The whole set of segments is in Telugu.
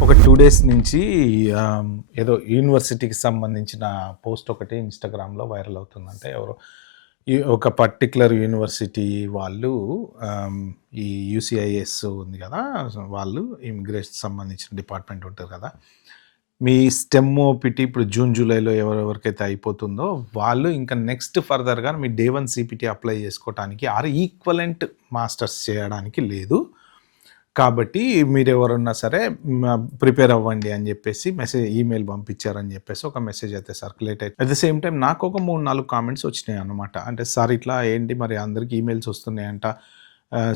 ఒక 2 డేస్ నుంచి ఏదో యూనివర్సిటీకి సంబంధించిన పోస్ట్ ఒకటి ఇన్‌స్టాగ్రామ్‌లో వైరల్ అవుతుందంటే ఎవరో ఒక పర్టిక్యులర్ యూనివర్సిటీ వాళ్ళు ఆహ్, ఈ యూసీఐఎస్ ఉంది గదా! సో, వాళ్ళు ఇమిగ్రేషన్ సంబంధించిన డిపార్ట్‌మెంట్ ఉంటది కదా! మీ స్టెమ్ ఓపీటీ ఇప్పుడు జూన్, జూలైలో ఎవరెవరికైతే అయిపోతుందో వాళ్ళు ఇంకా నెక్స్ట్ ఫర్దర్‌గా మీ డే 1 సీపీటీ అప్లై చేసుకోవటానికి ఆర్ ఈక్వలెంట్ మాస్టర్స్ చేయడానికి లేదు. కాబట్టి మీరెవరున్నా సరే ప్రిపేర్ అవ్వండి అని జెప్పేసి ఈమెయిల్ పంపించారని జెప్పేసి ఒక మెసేజ్ అయితే సర్క్యులేట్ అయ్యి అట్ ద సేమ్ టైమ్ నాకొక 3, 4 కామెంట్స్ వచ్చినాయన్నమాట. అంటే సార్ ఇట్లా ఏంటి మరి అందరికి ఈమెయిల్స్ వస్తున్నాయంట.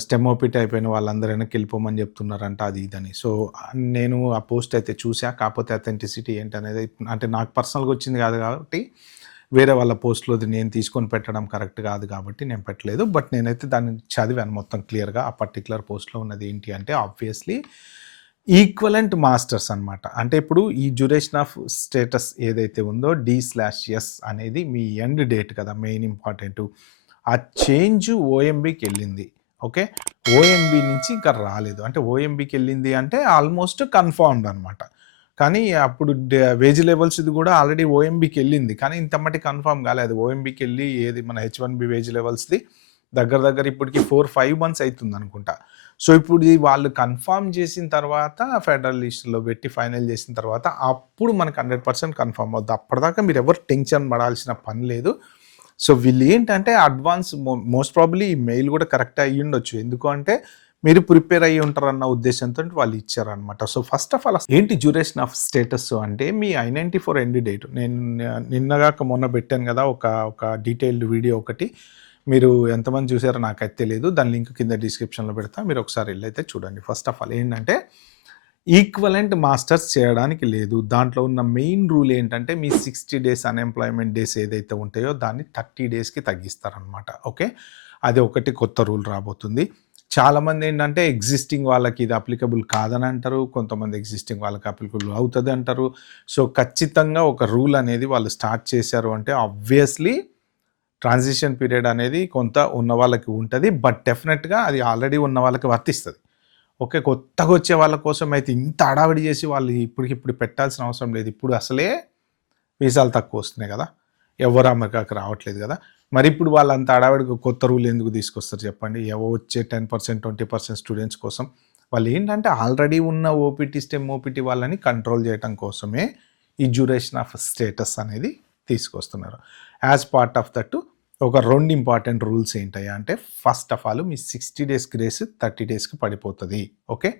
స్టెమ్ ఓపీటీ అయిపోయిన వాళ్ళందరూ వెనక్కెళ్ళిపోమని చెప్తున్నారంట అది ఇదని. సో, నేను ఆ పోస్ట్ అయితే చూసా. కాకపోతే అథెంటిసిటీ ఏంటనేది అంటే నాకు పర్సనల్‌గా వచ్చింది కాదు కాబట్టి వేరే వాళ్ళ పోస్ట్‌లోది నేను తీసుకొని పెట్టడం కరెక్ట్ కాదు కాబట్టి నేను పెట్టలేదు. బట్ నేనైతే దాన్ని చదివాను మొత్తం క్లియర్‌గా. ఆ పర్టిక్యులర్ పోస్ట్‌లో ఉన్నది ఏంటి అంటే ఆబ్వియస్‌లీ ఈక్వలెంట్ మాస్టర్స్ అనమాట. అంటే ఇప్పుడు ఈ డ్యూరేషన్ ఆఫ్ స్టేటస్ ఏదైతే ఉందో డి/ఎస్ అనేది మీ ఎండ్ డేట్ కదా! Main important. ఆ చేంజ్ ఓఎంబీకెళ్ళింది. ఓకే. ఓఎంబీ నుంచి ఇంకా రాలేదు. అంటే ఓఎంబీకెళ్ళింది అంటే ఆల్మోస్ట్ కన్ఫర్మ్డ్ అనమాట. కానీ అప్పుడు వేజ్ లెవెల్స్‌ది గూడా ఆల్రెడీ ఓఎంబీకెళ్ళింది. కానీ ఇంత మటికి కన్ఫర్మ్ గాలేదు. ఓఎంబీకెళ్ళి ఏది మన హెచ్-1బీ వేజ్ లెవెల్స్‌ది దగ్గర దగ్గర ఇప్పటికి 4, 5 మంత్స్ అయితుందనుకుంటా. సో, ఇప్పుడు ఇది వాళ్ళు కన్ఫర్మ్ చేసిన తర్వాత ఫెడరల్ లిస్ట్‌లో పెట్టి ఫైనల్ చేసిన తర్వాత అప్పుడు మనకు 100% కన్ఫర్మ్ అవుద్ది. అప్పటిదాకా మీరెవరు టెన్షన్ పడాల్సిన పని లేదు. సో, వీళ్ళేంటంటే అడ్వాన్స్ మోస్ట్ ప్రాబబ్లీ ఈ మెయిల్ గూడా కరెక్టే అయ్యుండొచ్చు. ఎందుకు అంటే మీరు ప్రిపేర్ అయ్యి ఉంటారన్న ఉద్దేశ్యంతోటి వాళ్ళు ఇచ్చారనమాట. సో, ఫస్ట్ ఆఫ్ ఆల్ ఏంటి డ్యూరేషన్ ఆఫ్ స్టేటస్ అంటే మీ I-94 ఎండ్ డేట్. నేను నిన్నగాక మొన్న పెట్టాను గదా! ఒక డీటెయిల్డ్ వీడియో ఒకటి. మీరు ఎంతమంది చూసారో నాకైతే తెలీదు. దాని లింక్ కింద డిస్క్రిప్షన్‌లో పెడతా. మీరు ఒకసారి ఎళ్లైతే చూడండి. ఫస్ట్ ఆఫ్ ఆల్ ఏంటంటే ఈక్వలెంట్ మాస్టర్స్ చేయడానికి లేదు. దాంట్లో ఉన్న మెయిన్ రూల్ ఏంటంటే మీ 60 డేస్ అన్‌ఎంప్లాయ్‌మెంట్ డేస్ ఏదైతే ఉంటాయో దాన్ని 30 డేస్‌కి తగ్గిస్తారనమాట. ఓకే. అది ఒకటి కొత్త రూల్ రాబోతుంది. చాలామంది ఏంటంటే ఎగ్జిస్టింగ్ వాళ్ళకి ఇది అప్లికబుల్ కాదని అంటారు. కొంతమంది ఎగ్జిస్టింగ్ వాళ్ళకి అప్లికబుల్ అవుతది అంటారు. సో, ఖచ్చితంగా ఒక రూల్ అనేది వాళ్ళు స్టార్ట్ చేశారు అంటే ఆబ్వియస్‌లీ ట్రాన్సిషన్ పీరియడ్ అనేది కొంత ఉన్న వాళ్ళకి ఉంటది. బట్ డెఫినెట్‌గా అది ఆల్రెడీ ఉన్న వాళ్ళకి వర్తిస్తది. ఓకే. కొత్తగా వచ్చే వాళ్ళ కోసం అయితే ఇంత హడావిడి చేసి వాళ్ళు ఇప్పటికిప్పుడు పెట్టాల్సిన అవసరం లేదు. ఇప్పుడు అసలే వీసాలు తక్కువొస్తున్నాయి గదా! ఎవ్వరు అమెరికాకి రావట్లేదు గదా! మరిప్పుడు వాళ్ళంత హడావిడిగా కొత్త రూల్ ఎందుకు తీసుకొస్తారు చెప్పండి? వచ్చే 10%, 20% స్టూడెంట్స్ కోసం. వాళ్ళేంటంటే ఆల్రెడీ ఉన్న ఓపీటీ, స్టెమ్ ఓపీటీ వాళ్ళని కంట్రోల్ జేయటం కోసమే ఈ డ్యూరేషన్ ఆఫ్ స్టేటస్ అనేది తీసుకొస్తున్నారు. యాస్ పార్ట్ ఆఫ్ దట్ ఒక 2 ఇంపార్టెంట్ రూల్స్ ఏంటయ్యా అంటే first of all me 60 days grace 30 డేస్‌కి పడిపోతది. ఓకే.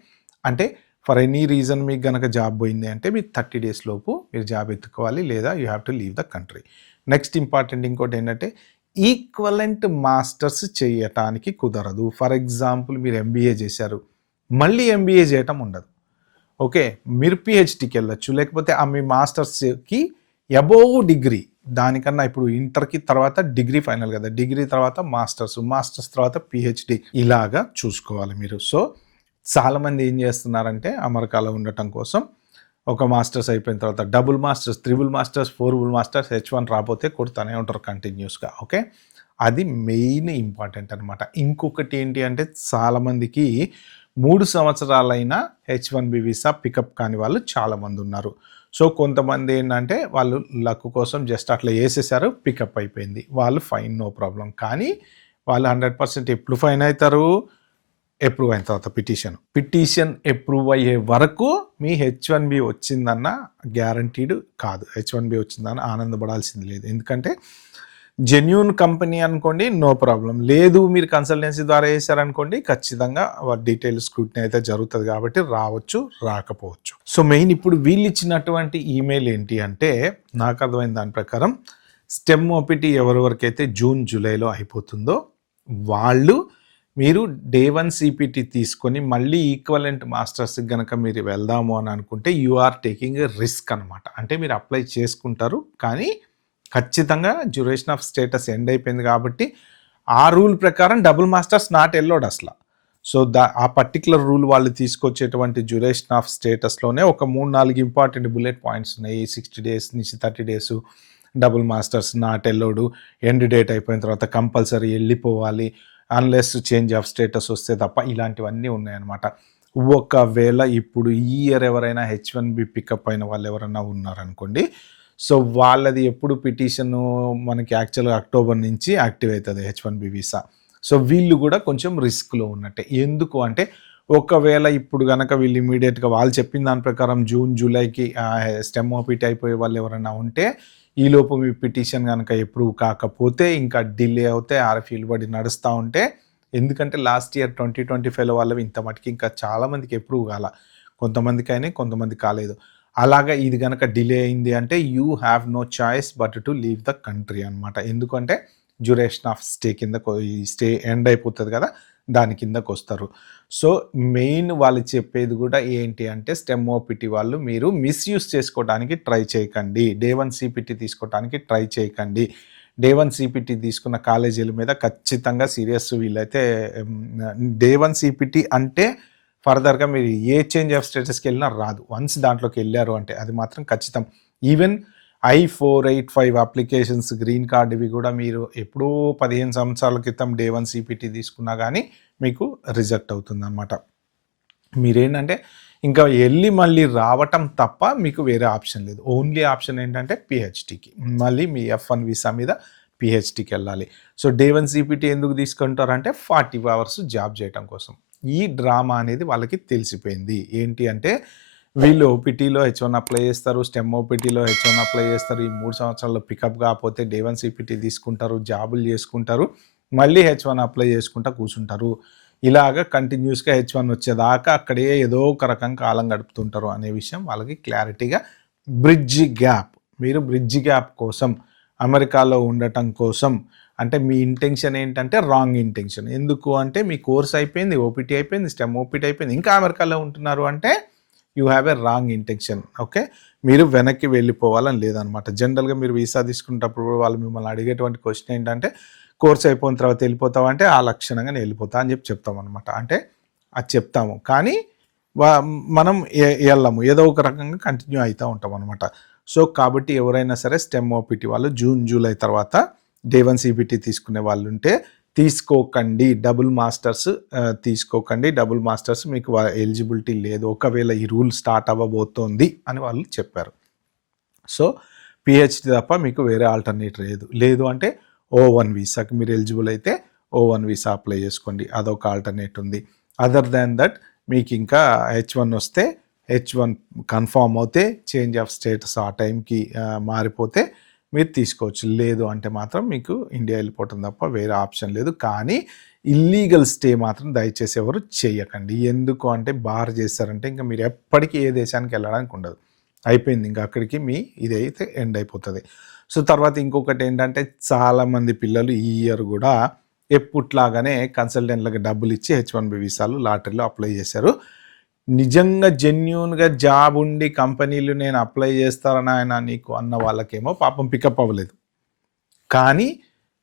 అంటే ఫర్ ఎనీ రీజన్ మీకు గనక జాబ్ పోయింది అంటే మీరు 30 డేస్ లోపు మీరు జాబ్ ఎత్తుకోవాలి. లేదా you have to leave the country. Next important ఇంకోటేంటంటే ఈక్వలెంట్ మాస్టర్స్ చేయటానికి కుదరదు. ఫర్ ఎగ్జాంపుల్ మీరు ఎంబీఏ చేశారు. మళ్ళీ ఎంబీఏ చేయటం ఉండదు. ఓకే. మీరు పీహెచ్‌డీకెళ్ళొచ్చు. లేకపోతే మీ మాస్టర్స్‌కి అబోవ్ డిగ్రీ దానికన్నా ఇప్పుడు ఇంటర్‌కి తర్వాత డిగ్రీ ఫైనల్ గదా! డిగ్రీ తర్వాత మాస్టర్స్, మాస్టర్స్ తర్వాత పీహెచ్‌డీ ఇలాగా చూసుకోవాలి మీరు. సో, చాలామంది ఏం జేస్తున్నారంటే అమెరికాలో ఉండటం కోసం ఒక మాస్టర్స్ అయిపోయిన తర్వాత double masters, triple masters, fourble masters H one రాపోతే కొడతానే ఉంటారు కంటిన్యూస్‌గా. ఓకే. అది మెయిన్ ఇంపార్టెంట్ అనమాట. ఇంకొకటి ఏంటి అంటే చాలామందికి 3 సంవత్సరాలైనా హెచ్-1బీ వీసా పికప్ కాని వాళ్ళు చాలామందున్నారు. సో, కొంతమంది ఏంటంటే వాళ్ళు లక్ కోసం జస్ట్ అట్లా ఏసేసారు. పికప్ అయిపోయింది. వాళ్ళు ఫైన్ నో ప్రాబ్లమ్. కానీ వాళ్ళు 100% ఎప్పుడు ఫైన్ అయితారు? అప్రూవ్ అయిన తర్వాత పిటిషన్. పిటిషన్ అప్రూవ్ అయ్యే వరకు మీ హెచ్-1బీ వచ్చిందన్న గ్యారంటీడ్ కాదు. హెచ్-1బీ వచ్చిందని ఆనందపడాల్సింది లేదు. ఎందుకంటే జెన్యూన్ కంపెనీ అనుకోండి నో ప్రాబ్లమ్. లేదు మీరు కన్సల్టెన్సీ ద్వారా చేశారనుకోండి ఖచ్చితంగా డీటెయిల్ స్క్రూటినీ అయితే జరుగుతది కాబట్టి రావచ్చు, రాకపోవచ్చు. సో, మెయిన్ ఇప్పుడు వీళ్ళిచ్చినటువంటి ఈమెయిల్ ఏంటి అంటే నాకు అర్థమైన దాని ప్రకారం స్టెమ్ ఓపీటీ ఎవరెవరికైతే జూన్, జూలైలో అయిపోతుందో వాళ్ళు మీరు డే 1 సీపీటీ తీసుకొని మళ్ళీ ఈక్వలెంట్ మాస్టర్స్‌కి గనక మీరు వెళ్దాము అని అనుకుంటే you are taking a risk అనమాట. అంటే మీరు అప్లై చేసుకుంటారు. కానీ ఖచ్చితంగా డ్యూరేషన్ ఆఫ్ స్టేటస్ ఎండ్ అయిపోయింది కాబట్టి ఆ రూల్ ప్రకారం డబుల్ మాస్టర్స్ నాట్ ఎలోవ్డ్ అసల. సో, ఆ పర్టిక్యులర్ రూల్ వాళ్ళు తీసుకొచ్చేటువంటి డ్యూరేషన్ ఆఫ్ స్టేటస్‌లోనే ఒక 3, 4 ఇంపార్టెంట్ బుల్లెట్ పాయింట్స్ ఉన్నాయి. 60 డేస్ నుంచి 30 days double masters not allowed. End date అయిపోయిన తర్వాత కంపల్సరీ ఎళ్ళిపోవాలి. అన్‌లెస్ చేంజ్ ఆఫ్ స్టేటస్ వస్తే తప్ప ఇలాంటివన్నీ ఉన్నాయన్నమాట. ఒకవేళ ఇప్పుడు ఈ ఇయర్ ఎవరైనా H1B పికప్ అయిన వాళ్ళు ఎవరైనా ఉన్నారనుకోండి. సో, వాళ్ళది ఎప్పుడు పిటిషను మనకి యాక్చువల్‌గా అక్టోబర్ నుంచి యాక్టివ్ అయితది H1B వీసా. సో, వీళ్ళు గూడా కొంచెం రిస్క్‌లో ఉన్నట్టే. ఎందుకు అంటే, ఒకవేళ ఇప్పుడు గనక వీళ్ళు ఇమ్మీడియేట్‌గా వాళ్ళు చెప్పిన దాని ప్రకారం జూన్, జూలైకి స్టెమ్ ఓపీటీ అయిపోయే వాళ్ళు ఎవరైనా ఉంటే, ఈలోపు మీ పిటిషన్ గనక అప్రూవ్ కాకపోతే, ఇంకా డిలే అవుతే ఆర్ఎఫ్ఈలు పడి నడుస్తా ఉంటే, ఎందుకంటే లాస్ట్ ఇయర్ 2025లో వాళ్ళవి ఇంత మటికి ఇంకా చాలా మందికి అప్రూవ్ కాల. కొంతమందికైనాయి, కొంతమందికి కాలేదు. అలాగా ఇది గనక డిలే అయింది అంటే you have no choice but to leave the country అనమాట. ఎందుకంటే డ్యూరేషన్ ఆఫ్ స్టే కింద ఈ స్టే ఎండ్ అయిపోతది కదా! దాని కిందకొస్తారు. సో, మెయిన్ వాళ్ళు చెప్పేది గూడా ఏంటి అంటే స్టెమ్ ఓపీటీ వాళ్ళు మీరు మిస్‌యూజ్ చేసుకోవడానికి ట్రై చేయకండి. డే 1 సీపీటీ తీసుకోవటానికి ట్రై చేయకండి. డే 1 సీపీటీ తీసుకున్న కాలేజీల మీద ఖచ్చితంగా సీరియస్ వీళ్ళైతే డే 1 సీపీటీ అంటే ఫర్దర్‌గా మీరు ఏ చేంజ్ ఆఫ్ స్టేటస్‌కెళ్ళినా రాదు. వన్స్ దాంట్లోకెళ్లారు అంటే అది మాత్రం ఖచ్చితం. Even I-485 applications green card ఇవి గూడా మీరు ఎప్పుడో 15 సంవత్సరాల క్రితం డే 1 సీపీటీ తీసుకున్నా గానీ మీకు రిజెక్ట్ అవుతుందనమాట. మీరేంటంటే ఇంకా ఎళ్లి మళ్ళీ రావటం తప్ప మీకు వేరే ఆప్షన్ లేదు. ఓన్లీ ఆప్షన్ ఏంటంటే పీహెచ్‌డీకి. మళ్ళీ మీ F1 వీసా మీద పీహెచ్‌డీకెళ్ళాలి. సో, డే 1 సీపీటీ ఎందుకు తీసుకుంటారంటే 40 అవర్స్ జాబ్ చేయటం కోసం. ఈ డ్రామా అనేది వాళ్ళకి తెలిసిపోయింది. ఏంటి అంటే వీళ్ళు ఓపీటీలో H1 అప్లై చేస్తారు. స్టెమ్ ఓపీటీలో H1 అప్లై చేస్తారు. ఈ 3 సంవత్సరాల్లో పికప్ కాకపోతే డే 1 సీపీటీ తీసుకుంటారు. జాబులు చేసుకుంటారు. మళ్ళీ H1 అప్లై చేసుకుంటా కూర్చుంటారు. ఇలాగ కంటిన్యూస్‌గా H1 వచ్చేదాకా అక్కడే ఏదో ఒక రకంగా కాలం గడుపుతుంటారు అనే విషయం వాళ్ళకి క్లారిటీగా బ్రిడ్జ్ గ్యాప్. మీరు బ్రిడ్జ్ గ్యాప్ కోసం అమెరికాలో ఉండటం కోసం అంటే మీ ఇంటెన్షన్ ఏంటంటే రాంగ్ ఇంటెన్షన్. ఎందుకు అంటే మీ కోర్స్ అయిపోయింది, ఓపీటీ అయిపోయింది, స్టెమ్ ఓపీటీ అయిపోయింది. ఇంకా అమెరికాలో ఉంటున్నారు అంటే you have a wrong intention. Okay. మీరు వెనక్కి వెళ్ళిపోవాలని లేదనమాట. జనరల్‌గా మీరు వీసా తీసుకునేటప్పుడు వాళ్ళు మిమ్మల్ని అడిగేటువంటి క్వెషన్ ఏంటంటే కోర్స్ అయిపోయిన తర్వాత వెళ్ళిపోతావా అంటే ఆ లక్షణంగా నేను వెళ్ళిపోతా అని చెప్తామనమాట. అంటే అది చెప్తాము. కానీ వా మనం ఎళ్ళము. ఏదో ఒక రకంగా కంటిన్యూ అయితా ఉంటామనమాట. సో, కాబట్టి ఎవరైనా సరే స్టెమ్ ఓపీటీ వాళ్ళు జూన్, జూలై తర్వాత డే 1 సీపీటీ తీసుకునే వాళ్ళుంటే తీసుకోకండి. డబుల్ మాస్టర్స్ తీసుకోకండి. డబుల్ మాస్టర్స్ మీకు ఎలిజిబిలిటీ లేదు. ఒకవేళ ఈ రూల్ స్టార్ట్ అవ్వబోతోంది అని వాళ్ళు చెప్పారు. సో, పీహెచ్‌డీ తప్ప మీకు వేరే ఆల్టర్‌నేట్ లేదు. లేదు అంటే O1 వీసాకి మీరు ఎలిజిబుల్ అయితే O1 వీసా అప్లై చేసుకోండి. అదొక ఆల్టర్‌నేట్ ఉంది. అదర్ దాన్ దట్ మీకు ఇంకా H1 వస్తే H1 కన్ఫర్మ్ అవుతే చేంజ్ ఆఫ్ స్టేటస్ ఆ టైంకి మారిపోతే మీరు తీసుకోవచ్చు. లేదు అంటే మాత్రం మీకు ఇండియా వెళ్ళిపోవటం తప్ప వేరే ఆప్షన్ లేదు. కానీ ఇల్లీగల్ స్టే మాత్రం దయచేసి ఎవరు చేయకండి. ఎందుకు అంటే బార్ చేశారంటే ఇంక మీరు ఎప్పటికీ ఏ దేశానికి వెళ్ళడానికి ఉండదు. అయిపోయింది. ఇంక అక్కడికి మీ ఇదైతే ఎండ్ అయిపోతది. సో, తర్వాత ఇంకొకటి ఏంటంటే చాలామంది పిల్లలు ఈ ఇయర్ గూడా ఎప్పుట్లాగానే కన్సల్టెంట్‌లకి డబ్బులిచ్చి H1B వీసాలు లాటరీలో అప్లై చేశారు. నిజంగా జెన్యూన్‌గా జాబ్ ఉండి కంపెనీలు నేను అప్లై చేస్తారా నాయనా నీకు అన్న వాళ్ళకేమో పాపం పికప్ అవ్వలేదు. కానీ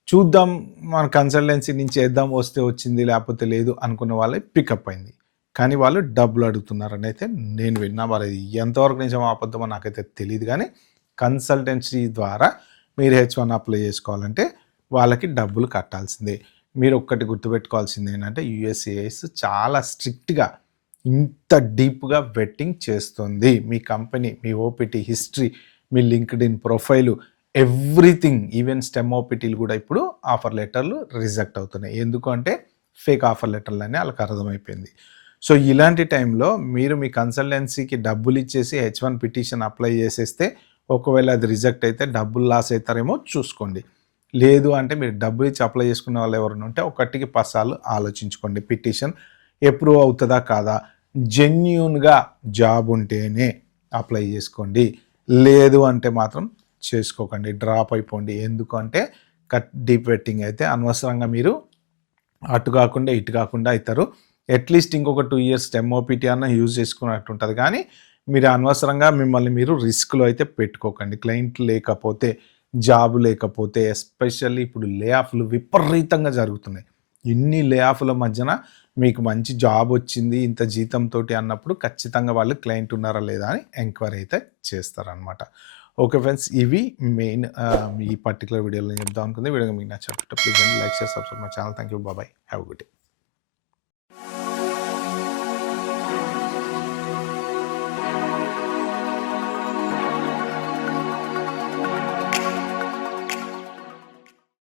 చూద్దాం మన కన్సల్టెన్సీ నుంచి చేద్దాం వస్తే వచ్చింది లేకపోతే లేదు అనుకున్న వాళ్ళే పికప్ అయింది. కానీ వాళ్ళు డబ్బులు అడుగుతున్నారని అయితే నేను విన్నా. మరి ఎంతవరకు నిజమో అబద్ధమో నాకైతే తెలీదు గానీ కన్సల్టెన్సీ ద్వారా మీరు H1 అప్లై చేసుకోవాలంటే వాళ్ళకి డబ్బులు కట్టాల్సిందే. మీరు ఒక్కటి గుర్తుపెట్టుకోవాల్సింది ఏంటంటే యూఎస్సిఐస్ చాలా స్ట్రిక్ట్‌గా ఇంత డీప్‌గా వెట్టింగ్ చేస్తుంది. మీ కంపెనీ, మీ ఓపీటీ హిస్టరీ, మీ LinkedIn profile everything even STEM ఓపీటీలు కూడా ఇప్పుడు ఆఫర్ లెటర్లు రిజెక్ట్ అవుతున్నాయి. ఎందుకు అంటే ఫేక్ ఆఫర్ లెటర్లని ఆళ్ళకి అర్థమైపోయింది. సో, ఇలాంటి టైంలో మీరు మీ కన్సల్టెన్సీకి డబ్బులిచ్చేసి H1 పిటిషన్ అప్లై చేసేస్తే ఒకవేళ అది రిజెక్ట్ అయితే డబ్బులు లాస్ అయితారేమో చూసుకోండి. లేదు అంటే మీరు డబ్బులిచ్చి అప్లై చేసుకునే వాళ్ళు ఎవరైనా ఉంటే ఒకటికి 10 సార్లు ఆలోచించుకోండి. పిటిషన్ అప్రూవ్ అవుతదా కాదా? జెన్యూన్‌గా జాబ్ ఉంటేనే అప్లై చేసుకోండి. లేదు అంటే మాత్రం చేసుకోకండి. డ్రాప్ అయిపోండి. ఎందుకంటే డీప్ వెట్టింగ్ అయితే అనవసరంగా మీరు అటు కాకుండా ఇటు కాకుండా అయితారు. అట్‌లీస్ట్ ఇంకొక 2 ఇయర్స్ స్టెమ్ ఓపీటీ అన్నా యూజ్ చేసుకున్నట్టు ఉంటది. కానీ మీరు అనవసరంగా మిమ్మల్ని మీరు రిస్క్‌లో అయితే పెట్టుకోకండి. క్లయింట్ లేకపోతే, జాబ్ లేకపోతే ఎస్పెషల్లీ ఇప్పుడు లే ఆఫ్‌లు విపరీతంగా జరుగుతున్నాయి. ఇన్ని లే ఆఫ్‌ల మధ్యన మీకు మంచి జాబ్ వచ్చింది ఇంత జీతంతోటి అన్నప్పుడు ఖచ్చితంగా వాళ్ళు క్లయింట్ ఉన్నారా లేదా అని ఎంక్వైరీ అయితే చేస్తారనమాట. ఓకే ఫ్రెండ్స్, ఇవి మెయిన్ ఈ పర్టిక్యులర్ వీడియోలో నేను చెప్దాం అనుకుంది. వీడియో మీకు నచ్చినట్లయితే please like, share, subscribe my channel. Thank you. By by. Have a good day.